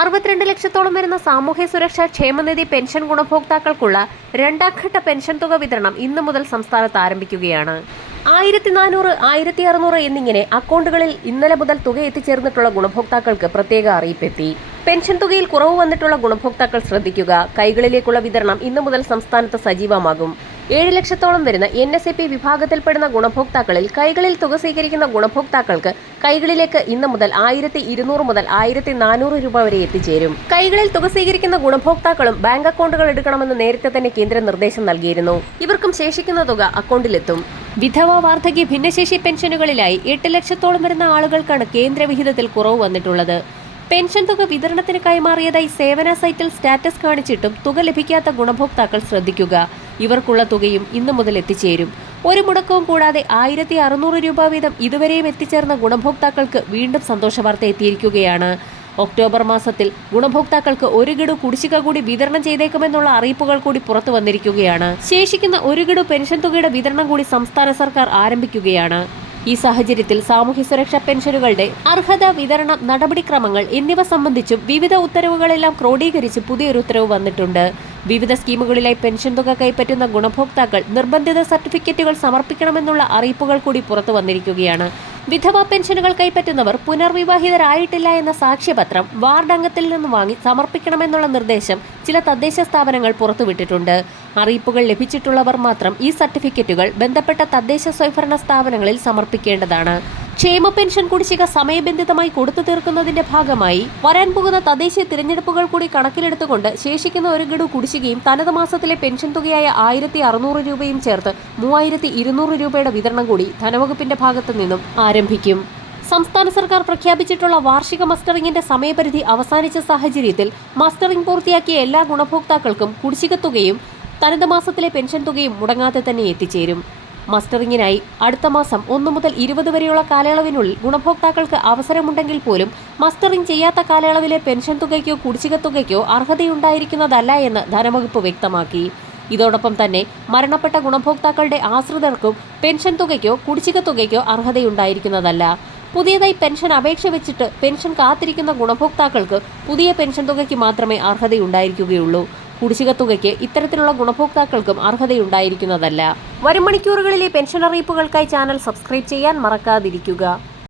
അറുപത്തിരണ്ട് ലക്ഷത്തോളം വരുന്ന സാമൂഹ്യ സുരക്ഷാ ക്ഷേമനിധി പെൻഷൻ ഗുണഭോക്താക്കൾക്കുള്ള രണ്ടാം ഘട്ട പെൻഷൻ തുക വിതരണം ഇന്നു മുതൽ സംസ്ഥാനത്ത് ആരംഭിക്കുകയാണ്. ആയിരത്തി നാനൂറ് ആയിരത്തി അറുന്നൂറ് എന്നിങ്ങനെ അക്കൗണ്ടുകളിൽ ഇന്നലെ മുതൽ തുക എത്തിച്ചേർന്നിട്ടുള്ള ഗുണഭോക്താക്കൾക്ക് പ്രത്യേക അറിയിപ്പെത്തി. പെൻഷൻ തുകയിൽ കുറവ് വന്നിട്ടുള്ള ഗുണഭോക്താക്കൾ ശ്രദ്ധിക്കുക. കൈകളിലേക്കുള്ള വിതരണം ഇന്നു മുതൽ സംസ്ഥാനത്ത് സജീവമാകും. ഏഴ് ലക്ഷത്തോളം വരുന്ന എൻ എസ് എ പി വിഭാഗത്തിൽപ്പെടുന്ന ഗുണഭോക്താക്കളിൽ കൈകളിൽ തുക സ്വീകരിക്കുന്ന ഗുണഭോക്താക്കൾക്ക് കൈകളിലേക്ക് ഇന്ന് മുതൽ ആയിരത്തി ഇരുന്നൂറ് മുതൽ ആയിരത്തി നാനൂറ് രൂപ വരെ എത്തിച്ചേരും. കൈകളിൽ തുക സ്വീകരിക്കുന്ന ഗുണഭോക്താക്കളും ബാങ്ക് അക്കൗണ്ടുകൾ എടുക്കണമെന്ന് നേരത്തെ തന്നെ കേന്ദ്രം നിർദ്ദേശം നൽകിയിരുന്നു. ഇവർക്കും ശേഷിക്കുന്ന തുക അക്കൗണ്ടിലെത്തും. വിധവ വാർദ്ധക്യ ഭിന്നശേഷി പെൻഷനുകളിലായി എട്ട് ലക്ഷത്തോളം വരുന്ന ആളുകൾക്കാണ് കേന്ദ്രവിഹിതത്തിൽ കുറവ് വന്നിട്ടുള്ളത്. പെൻഷൻ തുക വിതരണത്തിന് കൈമാറിയതായി സേവന സൈറ്റിൽ സ്റ്റാറ്റസ് കാണിച്ചിട്ടും തുക ലഭിക്കാത്ത ഗുണഭോക്താക്കൾ ശ്രദ്ധിക്കുക. ഇവർക്കുള്ള തുകയും ഇന്നു മുതൽ എത്തിച്ചേരും. ഒരു മുടക്കവും കൂടാതെ ആയിരത്തി അറുന്നൂറ് രൂപ വീതം ഇതുവരെയും എത്തിച്ചേർന്ന ഗുണഭോക്താക്കൾക്ക് വീണ്ടും സന്തോഷ വാർത്ത എത്തിയിരിക്കുകയാണ്. ഒക്ടോബർ മാസത്തിൽ ഗുണഭോക്താക്കൾക്ക് ഒരു ഗഡു കുടിശ്ശിക കൂടി വിതരണം ചെയ്തേക്കുമെന്നുള്ള അറിയിപ്പുകൾ കൂടി പുറത്തു വന്നിരിക്കുകയാണ്. ശേഷിക്കുന്ന ഒരു ഗഡു പെൻഷൻ തുകയുടെ വിതരണം കൂടി സംസ്ഥാന സർക്കാർ ആരംഭിക്കുകയാണ്. ഈ സാഹചര്യത്തിൽ സാമൂഹ്യ സുരക്ഷാ പെൻഷനുകളുടെ അർഹത വിതരണം നടപടിക്രമങ്ങൾ എന്നിവ സംബന്ധിച്ചും വിവിധ ഉത്തരവുകളെല്ലാം ക്രോഡീകരിച്ച് പുതിയൊരു ഉത്തരവ് വന്നിട്ടുണ്ട്. വിവിധ സ്കീമുകളിലായി പെൻഷൻ തുക കൈപ്പറ്റുന്ന ഗുണഭോക്താക്കൾ നിർബന്ധിത സർട്ടിഫിക്കറ്റുകൾ സമർപ്പിക്കണമെന്നുള്ള അറിയിപ്പുകൾ കൂടി പുറത്തു വന്നിരിക്കുകയാണ്. വിധവ പെൻഷനുകൾ കൈപ്പറ്റുന്നവർ പുനർവിവാഹിതരായിട്ടില്ല എന്ന സാക്ഷ്യപത്രം വാർഡ് അംഗത്തിൽ നിന്ന് വാങ്ങി സമർപ്പിക്കണമെന്നുള്ള നിർദ്ദേശം ചില തദ്ദേശ സ്ഥാപനങ്ങൾ പുറത്തുവിട്ടിട്ടുണ്ട്. അറിയിപ്പുകൾ ലഭിച്ചിട്ടുള്ളവർ മാത്രം ഈ സർട്ടിഫിക്കറ്റുകൾ ബന്ധപ്പെട്ട തദ്ദേശ സ്വയംഭരണ സ്ഥാപനങ്ങളിൽ സമർപ്പിക്കേണ്ടതാണ്. ക്ഷേമ പെൻഷൻ കുടിശ്ശിക സമയബന്ധിതമായി കൊടുത്തു തീർക്കുന്നതിന്റെ ഭാഗമായി വരാൻ പോകുന്ന തദ്ദേശീയ തിരഞ്ഞെടുപ്പുകൾ കൂടി കണക്കിലെടുത്തുകൊണ്ട് ശേഷിക്കുന്ന ഒരു ഗഡു കുടിശ്ശികയും തനത് മാസത്തിലെ പെൻഷൻ തുകയായ ആയിരത്തി അറുന്നൂറ് രൂപയും ചേർത്ത് മൂവായിരത്തി ഇരുന്നൂറ് രൂപയുടെ വിതരണം കൂടി ധനവകുപ്പിന്റെ ഭാഗത്തു നിന്നും ആരംഭിക്കും. സംസ്ഥാന സർക്കാർ പ്രഖ്യാപിച്ചിട്ടുള്ള വാർഷിക മസ്റ്ററിംഗിന്റെ സമയപരിധി അവസാനിച്ച സാഹചര്യത്തിൽ മസ്റ്ററിംഗ് പൂർത്തിയാക്കിയ എല്ലാ ഗുണഭോക്താക്കൾക്കും കുടിശ്ശിക തുകയും തനത് മാസത്തിലെ പെൻഷൻ തുകയും മുടങ്ങാതെ തന്നെ എത്തിച്ചേരും. മസ്റ്ററിംഗിനായി അടുത്ത മാസം ഒന്നു മുതൽ ഇരുപത് വരെയുള്ള കാലയളവിനുള്ളിൽ ഗുണഭോക്താക്കൾക്ക് അവസരമുണ്ടെങ്കിൽ പോലും മസ്റ്ററിംഗ് ചെയ്യാത്ത കാലയളവിലെ പെൻഷൻ തുകയ്ക്കോ കുടിശ്ശിക തുകയ്ക്കോ അർഹതയുണ്ടായിരിക്കുന്നതല്ല എന്ന് ധനവകുപ്പ് വ്യക്തമാക്കി. ഇതോടൊപ്പം തന്നെ മരണപ്പെട്ട ഗുണഭോക്താക്കളുടെ ആശ്രിതർക്കും പെൻഷൻ തുകയ്ക്കോ കുടിശ്ശിക തുകയ്ക്കോ അർഹതയുണ്ടായിരിക്കുന്നതല്ല. പുതിയതായി പെൻഷൻ അപേക്ഷ വെച്ചിട്ട് പെൻഷൻ കാത്തിരിക്കുന്ന ഗുണഭോക്താക്കൾക്ക് പുതിയ പെൻഷൻ തുകയ്ക്ക് മാത്രമേ അർഹതയുണ്ടായിരിക്കുകയുള്ളൂ. കുടിശ്ശിക തുകയ്ക്ക് ഇത്തരത്തിലുള്ള ഗുണഭോക്താക്കൾക്കും അർഹതയുണ്ടായിരിക്കുന്നതല്ല. വരും മണിക്കൂറുകളിലെ പെൻഷൻ അറിയിപ്പുകൾക്കായി ചാനൽ സബ്സ്ക്രൈബ് ചെയ്യാൻ മറക്കാതിരിക്കുക.